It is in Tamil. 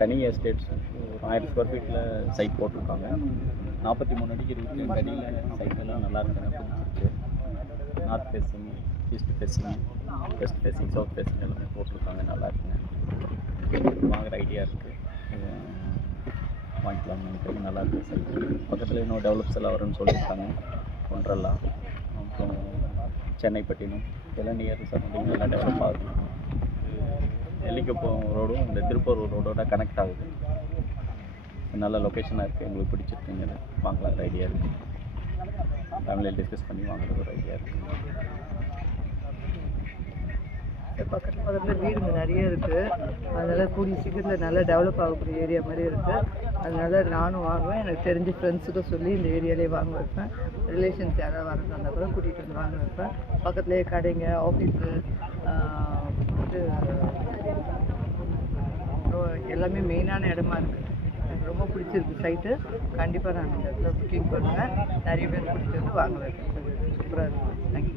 தனி எஸ்டேட்ஸ் ஒரு 1000 ஸ்கொயர் ஃபீட்டில் சைட் போட்டிருக்காங்க. 43 அடிக்கு 22 அடியில் சைட்டெல்லாம் நல்லா இருக்குங்க, பிடிச்சிருச்சு. North facing, east facing, west facing, south facing எல்லாமே போட்டிருக்காங்க, நல்லா இருக்குங்க. வாங்குகிற ஐடியா இருக்குது, வாங்கிக்கலாம்னு நினைக்கிறேன். நல்லா இருக்குது சைட்டு. பக்கத்தில் இன்னும் டெவலப்ஸ் எல்லாம் வரும்னு சொல்லியிருக்காங்க. ஒன்றல்லா, அப்புறம் சென்னைப்பட்டினம் இதெல்லாம் நியர் சரௌண்டிங் எல்லாம் டெவலப் ஆகுது. நெல்லிக்குப்பம் ரோடும் இந்த திருப்பூர் ரோடோட கனெக்ட் ஆகுது. நல்ல லொக்கேஷனாக இருக்குது, எங்களுக்கு பிடிச்சிருக்குங்க. வாங்கலாங்கிற ஐடியா இருக்குது. ஃபேமிலியில் டிஸ்கஸ் பண்ணி வாங்குறது ஒரு ஐடியா இருக்குது. பக்கத்தில் வீடுங்க நிறைய இருக்குது. அதனால் கூடிய சீக்கிரத்தில் நல்லா டெவலப் ஆகக்கூடிய ஏரியா மாதிரி இருக்குது. அதனால் நானும் வாங்குவேன். எனக்கு தெரிஞ்ச ஃப்ரெண்ட்ஸுக்கும் சொல்லி இந்த ஏரியாலே வாங்க வைப்பேன். ரிலேஷன்ஸ் யாராவது வரதா இருந்தால் கூட கூட்டிகிட்டு வந்து வாங்க வைப்பேன். பக்கத்துலேயே கடைங்க, ஆஃபீஸு, இது எல்லாமே மெயினான இடமா இருக்குது. எனக்கு ரொம்ப பிடிச்சிருக்கு சைட்டு. கண்டிப்பாக நான் இந்த இடத்துல புக்கிங் பண்ணுவேன். நிறைய பேர் கூட்டிகிட்டு வந்து வாங்க வைப்பேன். சூப்பராக இருக்குது. தேங்க்யூ.